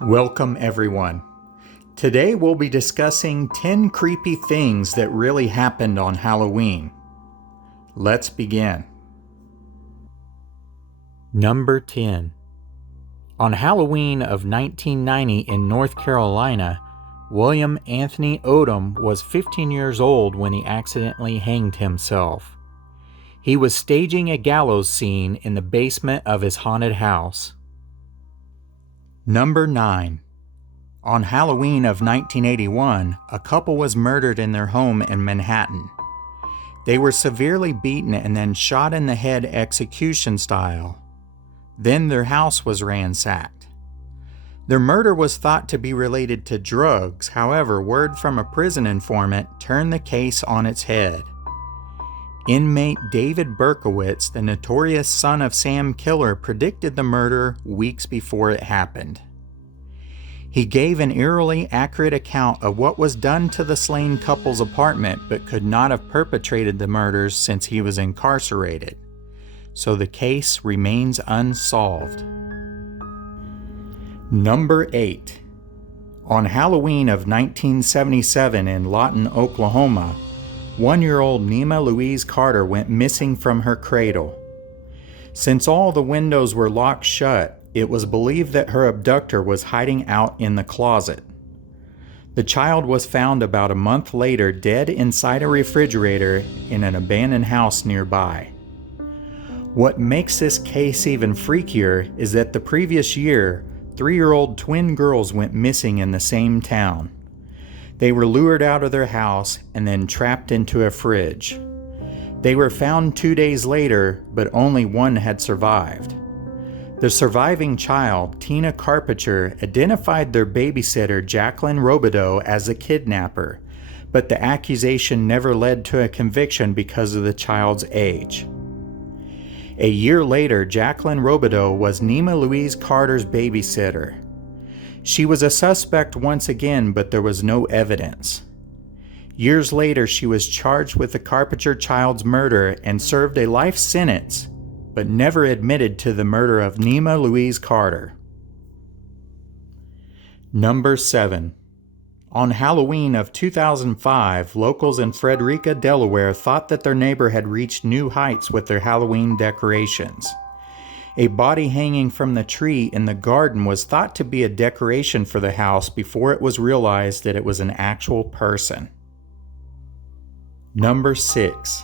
Welcome everyone. Today we'll be discussing 10 creepy things that really happened on Halloween. Let's begin. Number 10. On Halloween of 1990 in North Carolina, William Anthony Odom was 15 years old when he accidentally hanged himself. He was staging a gallows scene in the basement of his haunted house. Number 9. On Halloween of 1981, a couple was murdered in their home in Manhattan. They were severely beaten and then shot in the head execution style. Then their house was ransacked. Their murder was thought to be related to drugs. However, word from a prison informant turned the case on its head. Inmate David Berkowitz, the notorious son of Sam Killer, predicted the murder weeks before it happened. He gave an eerily accurate account of what was done to the slain couple's apartment, but could not have perpetrated the murders since he was incarcerated. So the case remains unsolved. Number 8. On Halloween of 1977 in Lawton, Oklahoma, 1-year-old Nema Louise Carter went missing from her cradle. Since all the windows were locked shut, it was believed that her abductor was hiding out in the closet. The child was found about a month later dead inside a refrigerator in an abandoned house nearby. What makes this case even freakier is that the previous year, 3-year-old twin girls went missing in the same town. They were lured out of their house and then trapped into a fridge. They were found 2 days later, but only one had survived. The surviving child, Tina Carpenter, identified their babysitter, Jacqueline Robideau, as the kidnapper, but the accusation never led to a conviction because of the child's age. A year later, Jacqueline Robideau was Nema Louise Carter's babysitter. She was a suspect once again, but there was no evidence. Years later, she was charged with the Carpenter child's murder and served a life sentence, but never admitted to the murder of Nema Louise Carter. Number 7. On Halloween of 2005, locals in Frederica, Delaware thought that their neighbor had reached new heights with their Halloween decorations. A body hanging from the tree in the garden was thought to be a decoration for the house before it was realized that it was an actual person. Number 6.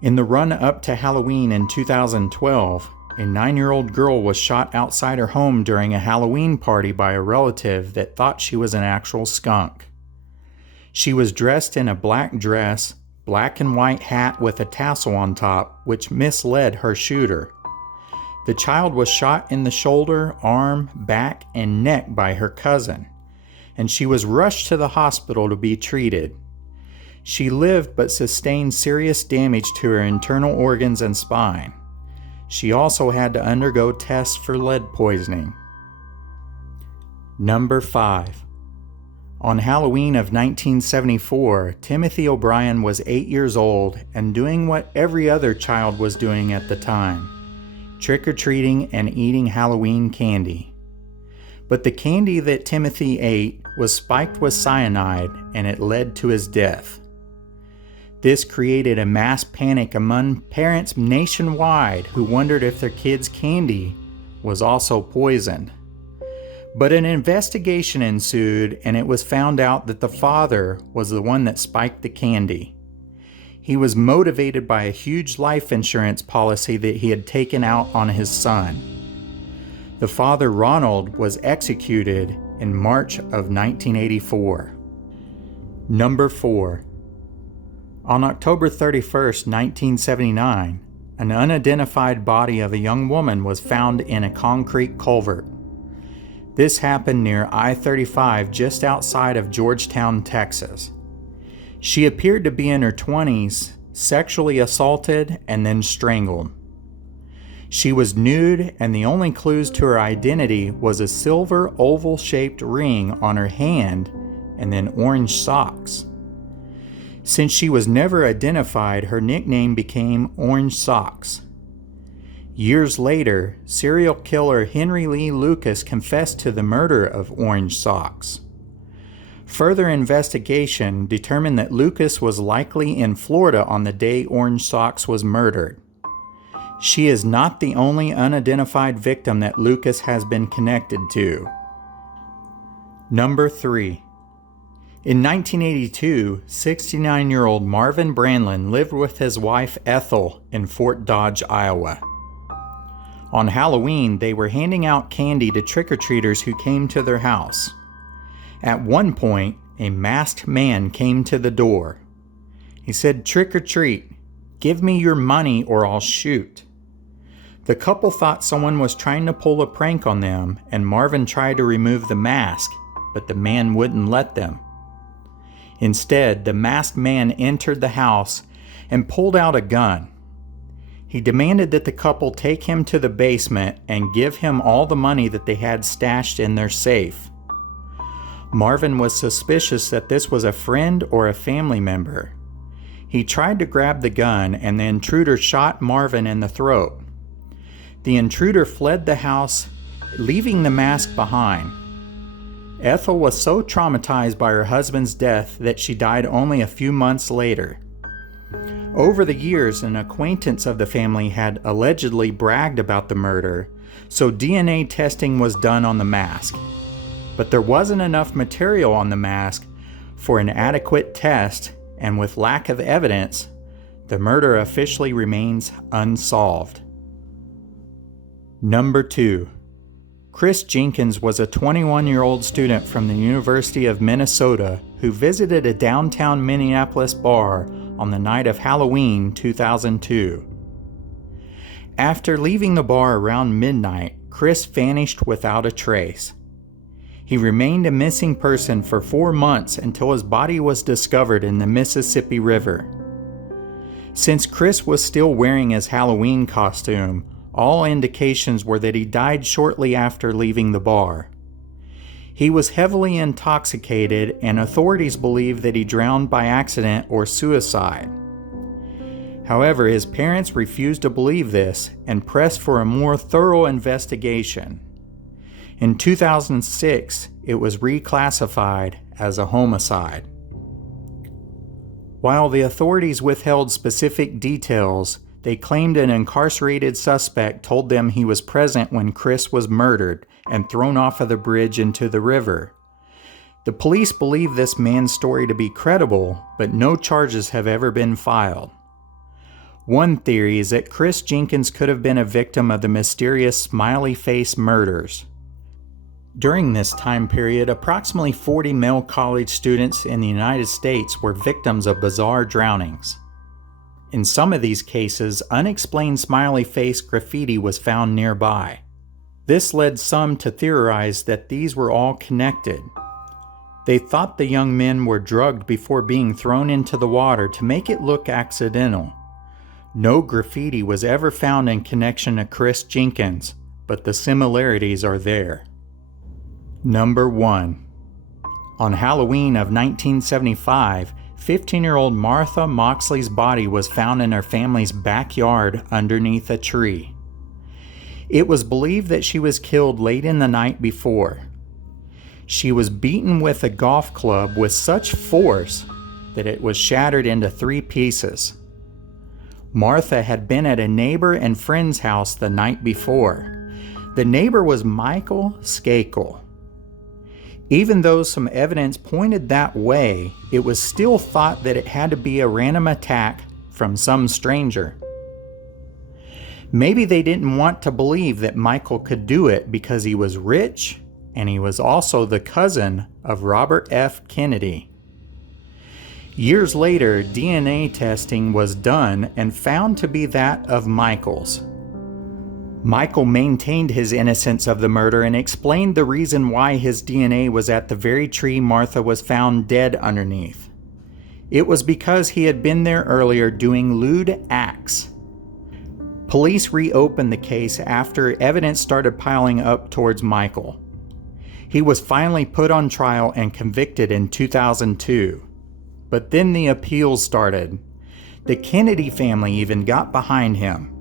In the run-up to Halloween in 2012, a 9-year-old girl was shot outside her home during a Halloween party by a relative that thought she was an actual skunk. She was dressed in a black dress, black and white hat with a tassel on top, which misled her shooter. The child was shot in the shoulder, arm, back, and neck by her cousin, and she was rushed to the hospital to be treated. She lived but sustained serious damage to her internal organs and spine. She also had to undergo tests for lead poisoning. Number 5. On Halloween of 1974, Timothy O'Brien was 8 years old and doing what every other child was doing at the time: trick-or-treating and eating Halloween candy. But the candy that Timothy ate was spiked with cyanide, and it led to his death. This created a mass panic among parents nationwide who wondered if their kids' candy was also poisoned. But an investigation ensued, and it was found out that the father was the one that spiked the candy. He was motivated by a huge life insurance policy that he had taken out on his son. The father, Ronald, was executed in March of 1984. Number 4. On October 31st, 1979, an unidentified body of a young woman was found in a concrete culvert. This happened near I-35 just outside of Georgetown, Texas. She appeared to be in her 20s, sexually assaulted, and then strangled. She was nude, and the only clues to her identity was a silver oval-shaped ring on her hand and then orange socks. Since she was never identified, her nickname became Orange Socks. Years later, serial killer Henry Lee Lucas confessed to the murder of Orange Socks. Further investigation determined that Lucas was likely in Florida on the day Orange Socks was murdered. She is not the only unidentified victim that Lucas has been connected to. Number 3. In 1982, 69-year-old Marvin Brandlin lived with his wife Ethel in Fort Dodge, Iowa. On Halloween, they were handing out candy to trick-or-treaters who came to their house. At one point, a masked man came to the door. He said, "Trick or treat, give me your money or I'll shoot." The couple thought someone was trying to pull a prank on them, and Marvin tried to remove the mask, but the man wouldn't let them. Instead, the masked man entered the house and pulled out a gun. He demanded that the couple take him to the basement and give him all the money that they had stashed in their safe. Marvin was suspicious that this was a friend or a family member. He tried to grab the gun, and the intruder shot Marvin in the throat. The intruder fled the house, leaving the mask behind. Ethel was so traumatized by her husband's death that she died only a few months later. Over the years, an acquaintance of the family had allegedly bragged about the murder, so DNA testing was done on the mask. But there wasn't enough material on the mask for an adequate test, and with lack of evidence, the murder officially remains unsolved. Number 2. Chris Jenkins was a 21-year-old student from the University of Minnesota who visited a downtown Minneapolis bar on the night of Halloween 2002. After leaving the bar around midnight, Chris vanished without a trace. He remained a missing person for 4 months until his body was discovered in the Mississippi River. Since Chris was still wearing his Halloween costume, all indications were that he died shortly after leaving the bar. He was heavily intoxicated, and authorities believe that he drowned by accident or suicide. However, his parents refused to believe this and pressed for a more thorough investigation. In 2006, it was reclassified as a homicide. While the authorities withheld specific details, they claimed an incarcerated suspect told them he was present when Chris was murdered and thrown off of the bridge into the river. The police believe this man's story to be credible, but no charges have ever been filed. One theory is that Chris Jenkins could have been a victim of the mysterious Smiley Face murders. During this time period, approximately 40 male college students in the United States were victims of bizarre drownings. In some of these cases, unexplained smiley face graffiti was found nearby. This led some to theorize that these were all connected. They thought the young men were drugged before being thrown into the water to make it look accidental. No graffiti was ever found in connection to Chris Jenkins, but the similarities are there. Number 1. On Halloween of 1975, 15-year-old Martha Moxley's body was found in her family's backyard underneath a tree. It was believed that she was killed late in the night before. She was beaten with a golf club with such force that it was shattered into 3 pieces. Martha had been at a neighbor and friend's house the night before. The neighbor was Michael Skakel. Even though some evidence pointed that way, it was still thought that it had to be a random attack from some stranger. Maybe they didn't want to believe that Michael could do it because he was rich and he was also the cousin of Robert F. Kennedy. Years later, DNA testing was done and found to be that of Michael's. Michael maintained his innocence of the murder and explained the reason why his DNA was at the very tree Martha was found dead underneath. It was because he had been there earlier doing lewd acts. Police reopened the case after evidence started piling up towards Michael. He was finally put on trial and convicted in 2002. But then the appeals started. The Kennedy family even got behind him.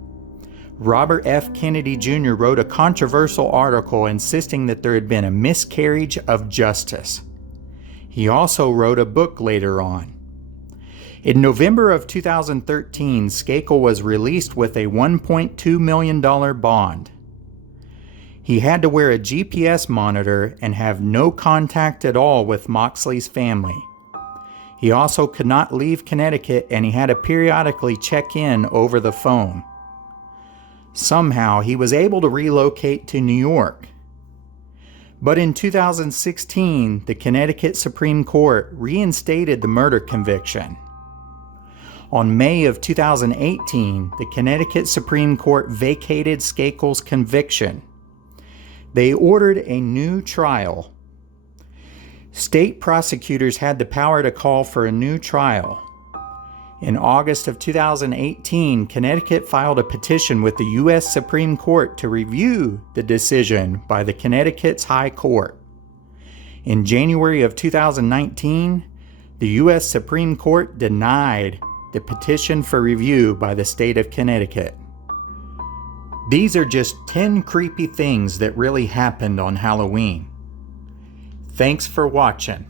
Robert F. Kennedy Jr. wrote a controversial article insisting that there had been a miscarriage of justice. He also wrote a book later on. In November of 2013, Skakel was released with a $1.2 million bond. He had to wear a GPS monitor and have no contact at all with Moxley's family. He also could not leave Connecticut, and he had to periodically check in over the phone. Somehow, he was able to relocate to New York. But in 2016, the Connecticut Supreme Court reinstated the murder conviction. On May of 2018, the Connecticut Supreme Court vacated Skakel's conviction. They ordered a new trial. State prosecutors had the power to call for a new trial. In August of 2018, Connecticut filed a petition with the U.S. Supreme Court to review the decision by the Connecticut's High Court. In January of 2019, the U.S. Supreme Court denied the petition for review by the state of Connecticut. These are just 10 creepy things that really happened on Halloween. Thanks for watching.